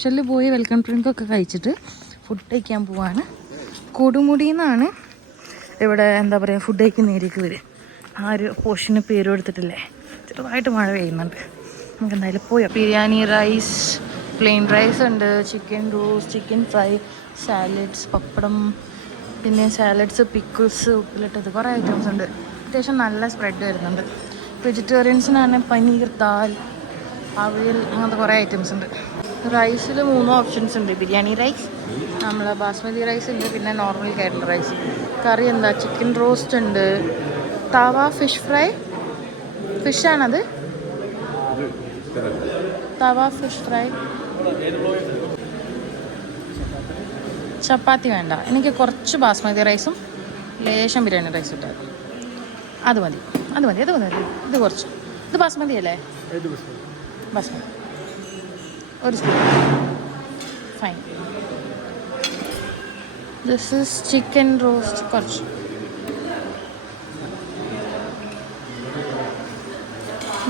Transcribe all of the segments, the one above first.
ഹോസ്റ്റലിൽ പോയി welcome drink ഒക്കെ കഴിച്ചിട്ട് ഫുഡ് കഴിക്കാൻ പോവാണ്. കൊടുമുടിയിൽ നിന്നാണ് ഇവിടെ എന്താ പറയുക ഫുഡ് കഴിക്കുന്ന ഏരിയക്ക് വരും ആ ഒരു പോർഷന് പേര് എടുത്തിട്ടില്ലേ ചെറുതായിട്ട് മഴ പെയ്യുന്നുണ്ട്. നമുക്ക് എന്തായാലും പോയാൽ ബിരിയാണി റൈസ് പ്ലെയിൻ റൈസ് ഉണ്ട്. Chicken roast chicken fry salads papadam പിന്നെ സാലഡ്സ് പിക്കിൾസ് ഉപ്പിലിട്ടത് കുറേ ഐറ്റംസ് ഉണ്ട്. അത്യാവശ്യം നല്ല സ്പ്രെഡ് വരുന്നുണ്ട്. വെജിറ്റേറിയൻസിനാണെങ്കിൽ പനീർ ദാൽ അവിയൽ അങ്ങനത്തെ കുറേ ഐറ്റംസ് ഉണ്ട്. റൈസിൽ മൂന്ന് ഓപ്ഷൻസ് ഉണ്ട്. ബിരിയാണി റൈസ് നമ്മൾ ബാസ്മതി റൈസ് ഉണ്ട് പിന്നെ നോർമൽ കേരള റൈസ് കറി എന്താ? ചിക്കൻ റോസ്റ്റ് ഉണ്ട്. തവ ഫിഷ് ഫ്രൈ ഫിഷാണത് തവ ഫിഷ് ഫ്രൈ ചപ്പാത്തി വേണ്ട. എനിക്ക് കുറച്ച് ബാസ്മതി റൈസും ലേശം ബിരിയാണി റൈസും ഇട്ടത് അത് മതി. അത് മതി. അത് മതി. ഇത് കുറച്ച്. ഇത് ബാസ്മതി? അല്ലേ ബാസ്മതി. ഒരു fine this is chicken roast കുറച്ച്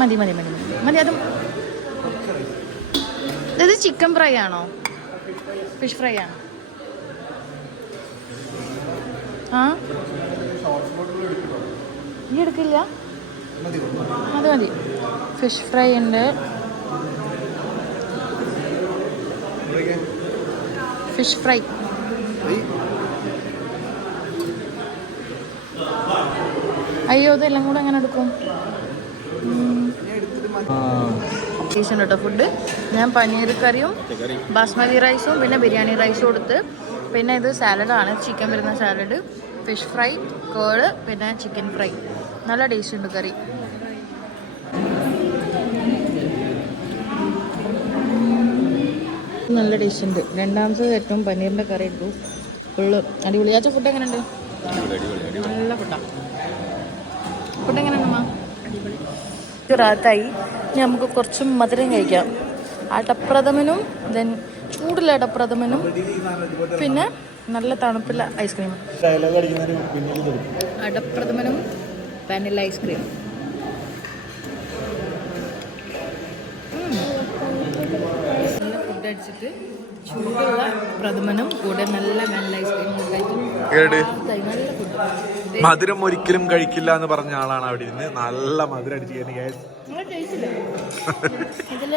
മതി മതി മതി മതി. അതും. ഇത് ചിക്കൻ ഫ്രൈ ആണോ? ഫിഷ് ഫ്രൈ ആണോ? ആ? നീ എടുക്കില്ല? മതി മതി. ഫിഷ് ഫ്രൈ ഉണ്ട്. ഫിഷ് ഫ്രൈ അയ്യോ ഇതെല്ലാം കൂടെ അങ്ങനെ എടുക്കും? ടേസ്റ്റ് കേട്ടോ ഫുഡ് ഞാൻ പനീർ കറിയും ബാസ്മതി റൈസും പിന്നെ ബിരിയാണി റൈസും കൊടുത്ത് പിന്നെ ഇത് സാലഡാണ് ചിക്കൻ വരുന്ന സാലഡ് ഫിഷ് ഫ്രൈ കേൾ പിന്നെ ചിക്കൻ ഫ്രൈ നല്ല ടേസ്റ്റ് ഉണ്ട് കറി. നല്ല ഡിഷ് ഉണ്ട്. രണ്ടാമത്തത് ഏറ്റവും പനീറിന്റെ കറി ഇട്ടു. ഫുള്ള് അടിപൊളി. ആച്ച ഫുഡ് എങ്ങനെയുണ്ട്? നല്ല ഫുഡാണ് ഫുഡ് എങ്ങനെയുണ്ട് റാത്തായി. ഇനി നമുക്ക് കുറച്ച് മധുരം കഴിക്കാം. അടപ്രഥമനും ദെൻ ചൂടുള്ള അടപ്രഥമനും പിന്നെ നല്ല തണുപ്പുള്ള ഐസ്ക്രീം. അടപ്രഥമനും വാനില ഐസ്ക്രീം നല്ല ഫുഡ് അടിച്ചിട്ട് ചൂടുള്ള പ്രഥമനും കൂടെ നല്ല വാനില ഐസ്ക്രീം മധുരം ഒരിക്കലും കഴിക്കില്ല എന്ന് പറഞ്ഞ ആളാണ് അവിടെ ഇരുന്ന്. നല്ല മധുരം അടിച്ചു കയറി guys. നല്ല ഇതിൽ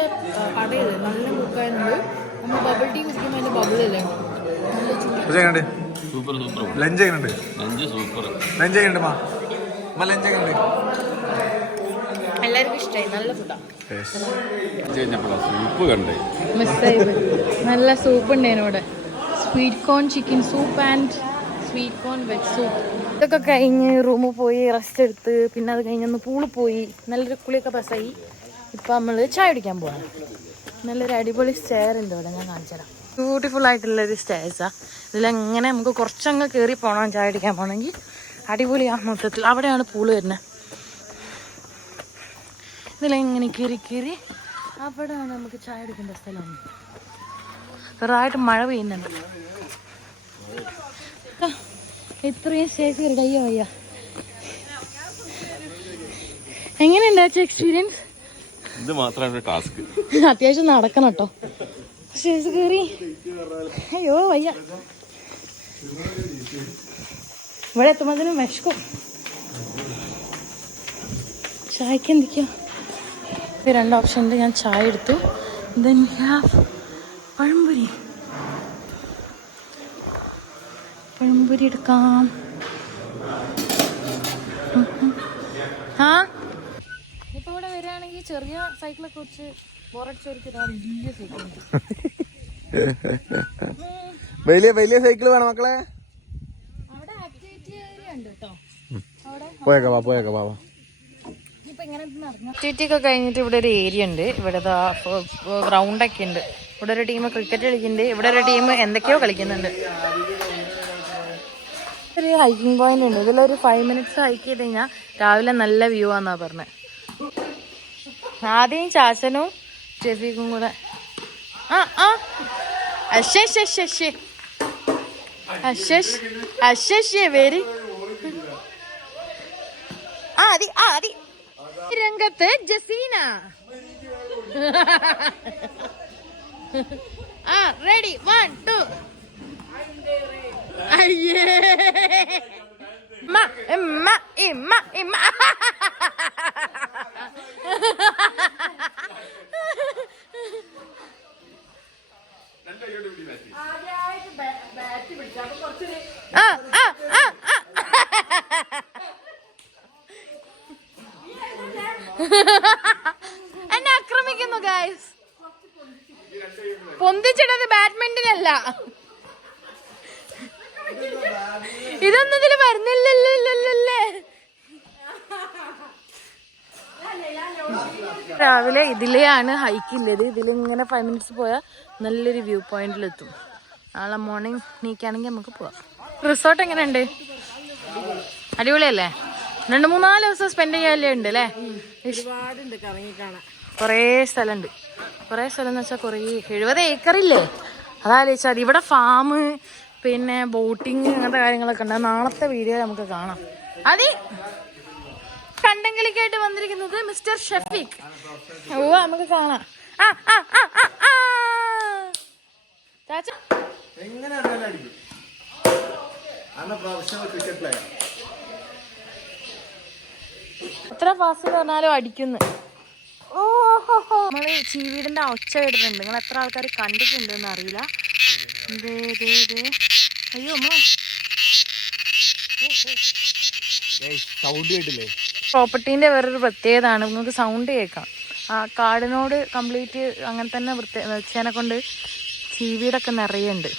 അടയില്ലേ നല്ല കുക്കായുണ്ട് നമ്മൾ ബബിൾ ടീ കുടിക്കുമ്പോൾ അതിന്റെ ബബിളില്ലേ പക്ഷേ എങ്ങനെയുണ്ട്? സൂപ്പർ സൂപ്പർ ലഞ്ച് എങ്ങനെയുണ്ട്? ലഞ്ച് സൂപ്പർ ലഞ്ച് എങ്ങനെയുണ്ട് മാ? ലഞ്ച് എങ്ങനെയുണ്ട്? എല്ലാവർക്കും ഇഷ്ടമായി നല്ല ഫുഡാണ് സൂപ്പ് നല്ല ഉണ്ടായിരുന്നു ഇവിടെ. Sweet corn chicken soup and sweet corn veg soup ഇതൊക്കെ കഴിഞ്ഞ് റൂമിൽ പോയി റെസ്റ്റ് എടുത്ത് പിന്നെ അത് കഴിഞ്ഞ് ഒന്ന് പൂളിൽ പോയി. നല്ലൊരു കുളിയൊക്കെ പാസ്സായി ഇപ്പം നമ്മൾ ചായ കുടിക്കാൻ പോവാണ്. നല്ലൊരു അടിപൊളി സ്റ്റെയർ ഉണ്ട് ഇവിടെ ഞാൻ കാണിച്ചു തരാം ബ്യൂട്ടിഫുൾ ആയിട്ടുള്ളൊരു സ്റ്റേഴ്സാണ് ഇതിലെങ്ങനെ നമുക്ക് കുറച്ചങ്ങ് കയറി പോകണം ചായ അടിക്കാൻ പോകണമെങ്കിൽ അടിപൊളിയാണ് മൊത്തത്തിൽ. അവിടെയാണ് പൂൾ വരുന്നത്. ഇതിലെങ്ങനെ കയറി കയറി അവിടെ നമുക്ക് ചായ എടുക്കേണ്ട സ്ഥലം. ചെറുതായിട്ട് മഴ പെയ്യുന്നുണ്ട്. എത്രയും ഇത്രയും സേഫ് കയറി അയ്യോ അയ്യ എങ്ങനെയുണ്ട് എക്സ്പീരിയൻസ് ഇത് മാത്രമാണ് ടാസ്ക് അത്യാവശ്യം നടക്കണം കേട്ടോ. സ്റ്റേജ് കയറി അയ്യോ വയ്യ. ഇവിടെ എത്തുമ്പോഴത്തേനും വിശക്കും. ചായക്ക് എന്തൊക്കെയാ? ഇത് രണ്ട് ഓപ്ഷൻ ഉണ്ട് ഞാൻ ചായ എടുത്തു. ദെൻ ഹാവ് പഴംപൊരി. പഴംപൊരി എടുക്കാം. ആ? ഇപ്പൊ ഇവിടെ വരികയാണെങ്കിൽ ചെറിയ സൈക്കിളെ കുറിച്ച് ബോറടിച്ചവർക്ക് വലിയ സൈക്കിൾ വലിയ വലിയ സൈക്കിൾ വേണം മക്കളെ. അവിടെ ആക്ടിവിറ്റി ഏരിയ ഉണ്ട് കേട്ടോ അവിടെ പോയേക്കാ പോയേക്കാ വാ. ഒക്കെ കഴിഞ്ഞിട്ട് ഇവിടെ ഒരു ഏരിയ ഉണ്ട്. ഇവിടെ ഗ്രൗണ്ടൊക്കെ ഉണ്ട്. ഇവിടെ ഒരു ടീം ക്രിക്കറ്റ് കളിക്കുന്നുണ്ട്. ഇവിടെ ഒരു ടീം എന്തൊക്കെയോ കളിക്കുന്നുണ്ട്. ഒരു ഹൈക്കിംഗ് പോയിന്റ് ഉണ്ട്. ഇതിലൊരു ഫൈവ് മിനിറ്റ്സ് ഹൈക്ക് ചെയ്ത് കഴിഞ്ഞാൽ രാവിലെ നല്ല വ്യൂ ആന്നാ പറഞ്ഞത് ആദ്യം ചാച്ചനും ഷെഫീഖും കൂടെ. ആ ആ. വെരി. ആ അതി ആ അതി. രംഗത്ത് ജസീന. ആ റെഡി വൺ ടു അയ്യേ. ഇമ്മ ഇമ്മ ഇമ്മ ഇമ്മ. ആ ആ എന്നെ ആക്രമിക്കുന്നു ഗായ്സ് പൊന്തിച്ചിടത് ബാഡ്മിന്റൺ അല്ല ഇതൊന്നും ഇതിൽ വരുന്നില്ലല്ലേ രാവിലെ ഇതിലെയാണ് ഹൈക്കില്ലത് ഇതിലിങ്ങനെ ഫൈവ് മിനിറ്റ്സ് പോയാൽ നല്ലൊരു വ്യൂ പോയിന്റിലെത്തും നാളെ മോർണിംഗ് നീക്കാണെങ്കിൽ നമുക്ക് പോവാം. റിസോർട്ട് എങ്ങനെയുണ്ട്? അടിപൊളിയല്ലേ? രണ്ട് മൂന്നാൽ ദിവസം സ്പെൻഡ് ചെയ്യാല്ലേ ഉണ്ട് അല്ലേ കുറേ സ്ഥലമുണ്ട് കുറേ സ്ഥലം എന്ന് വെച്ചാൽ കുറേ എഴുപത് ഏക്കറില്ലേ അതാലോചിച്ചാൽ ഇവിടെ ഫാം പിന്നെ ബോട്ടിങ് അങ്ങനത്തെ കാര്യങ്ങളൊക്കെ ഉണ്ട്. നാളത്തെ വീഡിയോ നമുക്ക് കാണാം. അതി? കണ്ടെങ്കിലേക്കായിട്ട് വന്നിരിക്കുന്നത് മിസ്റ്റർ ഷഫീഖ്. ഓ നമുക്ക് കാണാം. ആ ആ ആ ആ ആ. ചാച്ച. എത്ര ഫാസ്റ്റ് പറഞ്ഞാലും അടിക്കുന്നു. നമ്മൾ ചീവീടിന്റെ ഒച്ച ഇടുന്നുണ്ട് നിങ്ങൾ എത്ര ആൾക്കാർ കണ്ടിട്ടുണ്ടെന്ന് അറിയില്ല. അയ്യോ സൗണ്ട് കേട്ടില്ലേ? പ്രോപ്പർട്ടീന്റെ വേറൊരു പ്രത്യേകതയാണ്. നിങ്ങൾക്ക് സൗണ്ട് കേൾക്കാം. ആ കാടിനോട് കംപ്ലീറ്റ് അങ്ങനെ തന്നെ വൃത്തി വെച്ചതിനെ കൊണ്ട് ചീവീടൊക്കെ നിറയുണ്ട്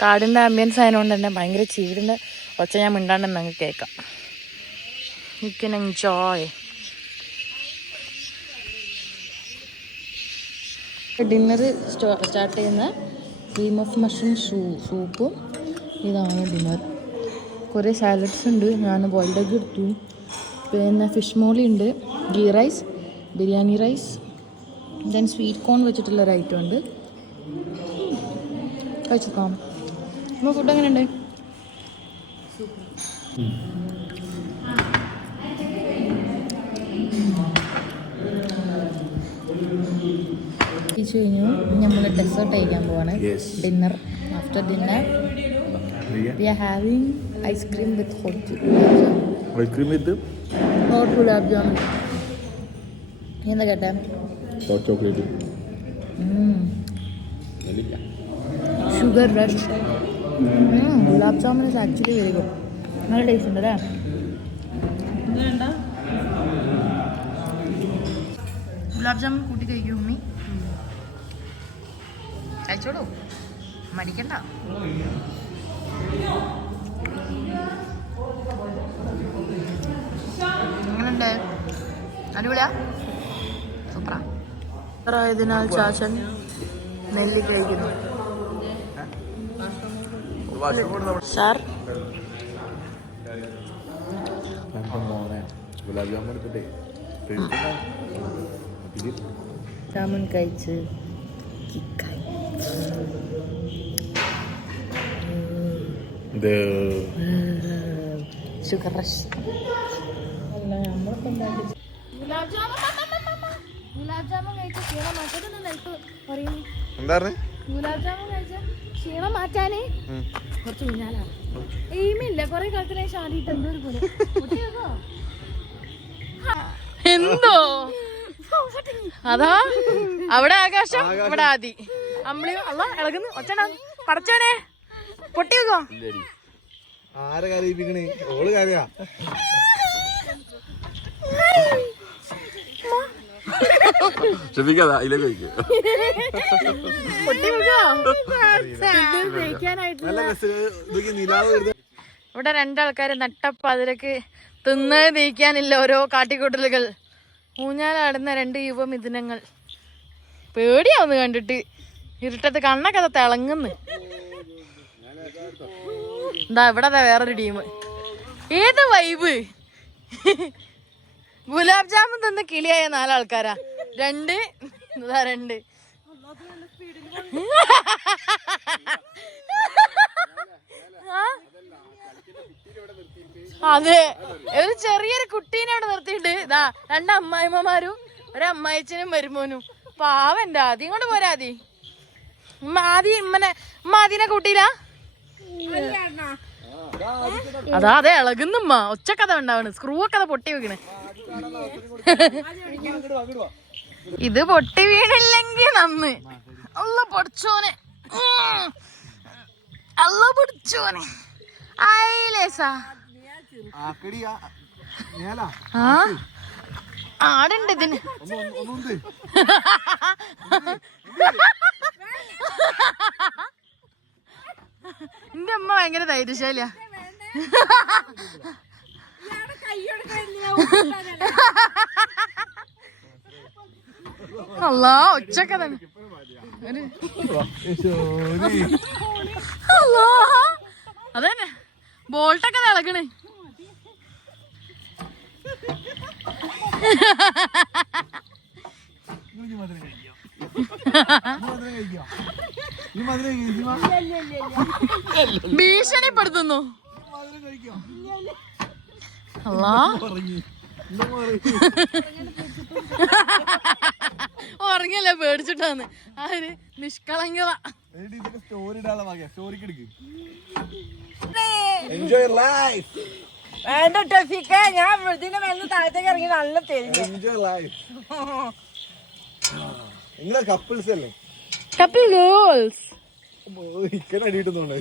കാടിന്റെ ആംബിയൻസ് ആയതുകൊണ്ട് തന്നെ ഭയങ്കര ചീവീടിന്റെ ഒച്ച ഞാൻ മിണ്ടാണ്ടെന്ന് അങ്ങ് കേൾക്കാം. You can enjoy. Dinner start ചെയ്യുന്ന ക്രീം ഓഫ് മഷ്റൂം സൂ സൂപ്പും ഇതാണ് ഡിന്നർ കുറേ സാലഡ്സ് ഉണ്ട്. ഞാൻ ബോയിൽഡ് എഗ് എടുത്തു. പിന്നെ ഫിഷ് മോളി ഉണ്ട്. Ghee rice biryani rice then sweet corn വെച്ചിട്ടുള്ള ഒരു ഐറ്റം ഉണ്ട്. കഴിച്ചേക്കാം നമ്മൾ ഫുഡ് എങ്ങനെയുണ്ട്? കഴിച്ചു കഴിഞ്ഞു. നമ്മൾ ഡെസേർട്ട് കഴിക്കാൻ പോവാണ്. Dinner after dinner we are having ice cream with hot ice cream with hot gulab jamun എന്താ കേട്ടെ? Hot chocolate sugar rush gulab jamun is actually very good നല്ല ടേസ്റ്റ് ഉണ്ട് അല്ലേ ഗുലാബ് ജാമുൻ കൂട്ടി കഴിക്കും ഉമ്മി. കഴിച്ചോളൂ. മടിക്കണ്ട. എങ്ങനെയുണ്ട്? അടിപൊളിയാ? സൂപ്പറാ. ആയതിനാൽ ചാച്ചൻ നെല്ലി കഴിക്കുന്നു. സാർ? ഗുലാബ് ജാമുൻ എടുത്തിട്ടേ. ജാമുൻ കഴിച്ച് കിക്കായി. ഇത് ഷുഗർ റഷ് ഗുലാബ് ജാമുൻ കഴിച്ച ക്ഷീണം മാറ്റാനേ കുറച്ച് ഊഞ്ഞാലാണ് എയിമില്ല കുറെ കാലത്തിന് ശേഷം ആടിയിട്ട് എന്തോ ഒരു പോലെ എന്തോ? അതാ അവിടെ ആകാശം ഇവിടെ ആദി. അമ്മിളി അല്ല ഇളകുന്നു. ഒച്ചണ പടച്ചോനെ പൊട്ടി വെക്കോ. ആരെ കരയിപ്പിക്കണേ? ഓൾ കരയാ. ഷെഫിക്കാ ഇതിലേക്ക് കഴിക്കുക പൊട്ടി വെക്കോ. കഴിക്കാനായിട്ട് നല്ല രസം ഇതൊക്കെ നിലാവ് വരുന്ന ഇവിടെ രണ്ടാൾക്കാര് നട്ടപ്പതിലേക്ക് തിന്ന് നീക്കാനില്ല ഓരോ കാട്ടിക്കൂട്ടലുകൾ. ഊഞ്ഞാലാടുന്ന രണ്ട് യുവമിഥുനങ്ങൾ. പേടിയാവുന്നു കണ്ടിട്ട്. ഇരുട്ടത്ത് കണ്ണൊക്കെ അത് തിളങ്ങുന്നു. എന്താ ഇവിടെ വേറൊരു ടീം. ഏത് വൈബ് ഗുലാബ് ജാമുൻ തന്ന കിളിയായ നാലാൾക്കാരാ. രണ്ട് എന്താ രണ്ട്. അതെ. ഒരു ചെറിയൊരു കുട്ടീനെ അവിടെ നിർത്തിയിട്ട് ഇതാ രണ്ട് അമ്മായിമ്മമാരും അമ്മായിച്ചനും വരുമോനും പാവന്റെ ആദ്യം. കൊണ്ട് പോരാതി ആദ്യം ഇമ്മനെ ഉമ്മ ആദ്യനെ കൂട്ടിയില്ല? അതാ അതെ ഇളകുന്നുമ്മ ഒച്ചക്കഥ ഉണ്ടാവണ്. സ്ക്രൂ ഒക്കെ അത് പൊട്ടി വെക്കണ് ഇത് പൊട്ടി വീണില്ലെങ്കിൽ നന്ന്. അല്ല പൊടിച്ചോനെ. അല്ല പൊടിച്ചോനെ. അയിലേസാ ആ? ആടുണ്ട് ഇതിന്. ഭയങ്കര ധൈര്യശാലിയാ. അല്ല ഒച്ചക്ക. അതന്നെ. ബോൾട്ടൊക്കെ തിളക്കണ്. ഭീഷണിപ്പെടുത്തുന്നു. അല്ലാ ഉറങ്ങിയല്ലേ പേടിച്ചിട്ടാന്ന്. ആര് നിഷ്കളങ്കത. വേണ്ട ടഫിക്ക ഞാൻ ഇതിന്റെ താഴത്തേക്ക് ഇറങ്ങി നല്ല തെരിഞ്ഞു എൻജോയ് ലൈഫ് നിങ്ങളെ കപ്പിൾസ് അല്ലേ? കപ്പിൾ ഗേൾസ് ഇക്കനെ അടിയിട്ടുന്നുണ്ട്